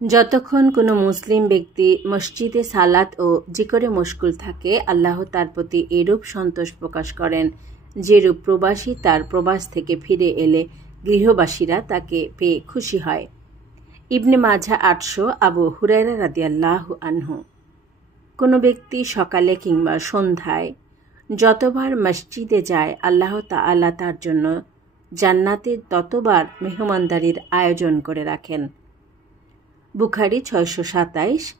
যতক্ষণ কোনো মুসলিম ব্যক্তি মসজিদে সালাত ও জিকরে মশগুল থাকে, আল্লাহ তার প্রতি এরূপ সন্তোষ প্রকাশ করেন যেরূপ প্রবাসী তার প্রবাস থেকে ফিরে এলে গৃহবাসীরা তাকে পেয়ে খুশি হয়। ইবনে মাজাহ 800। আবু হুরায়রা রাদিয়াল্লাহু আনহু। কোনো ব্যক্তি সকালে কিংবা সন্ধ্যায় যতবার মসজিদে যায়, আল্লাহ তাআলা তার জন্য জান্নাতে ততবার মেহমানদারির আয়োজন করে রাখেন। বুখারী 627।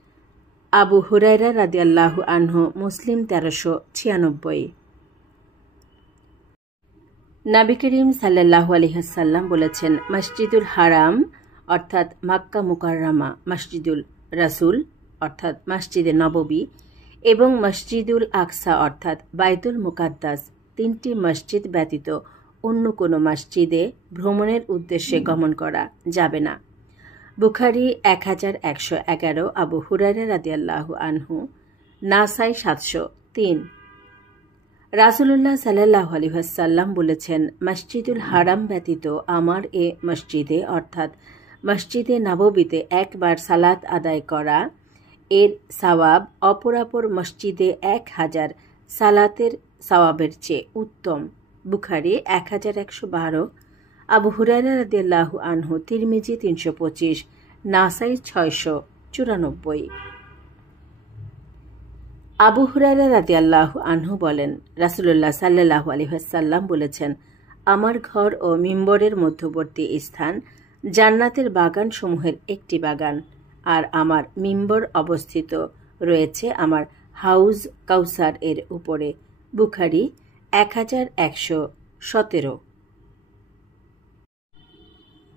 আবু হুরায়রা রাদিয়াল্লাহু আনহু। মুসলিম 1396। নবী করিম সাল্লাল্লাহু আলাইহি ওয়াসাল্লাম বলেছেন, মসজিদুল হারাম অর্থাৎ মক্কা মুকাররমা, মসজিদুল রাসূল অর্থাৎ মসজিদে নববী এবং মসজিদুল আকসা অর্থাৎ বাইতুল মুকাদ্দাস, তিনটি মসজিদ ব্যতীত অন্য কোনো মসজিদে ভ্রমণের উদ্দেশ্যে গমন করা যাবে না। বুখারী 1111। আবু হুরায়রা রাদিয়াল্লাহু আনহু। নাসাই 703। রাসূলুল্লাহ সাল্লাল্লাহু আলাইহি ওয়াসাল্লাম বলেছেন, মসজিদুল হারাম ব্যতীত আমার এ মসজিদে অর্থাৎ মসজিদে নববীতে একবার সালাত আদায় করা এর সওয়াব অপরাপর মসজিদে 1000 সালাতের সওয়াবের চেয়ে উত্তম। বুখারী 1112। আবু হুরায়রা রাদিয়াল্লাহু আনহু। তিরমিজি 325। নাসাই 694। আবু হুরায়রা রাদিয়াল্লাহু আনহু বলেন, রাসূলুল্লাহ সাল্লাল্লাহু আলাইহি ওয়াসাল্লাম বলেছেন, আমার ঘর ও মিম্বরের মধ্যবর্তী স্থান জান্নাতের বাগান সমূহের একটি বাগান, আর আমার মিম্বর অবস্থিত রয়েছে আমার হাউজ কাউসার এর উপরে। বুখারী 1117।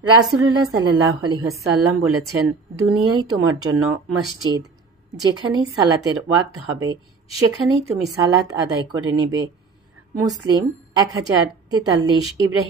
রাসূলুল্লাহ সাল্লাল্লাহু আলাইহি ওয়াসাল্লাম বলেছেন, দুনিয়াই তোমার জন্য মসজিদ, যেখানেই সালাতের ওয়াক্ত হবে সেখানেই তুমি সালাত আদায় করে নিবে। মুসলিম 1043। ইব্রাহিম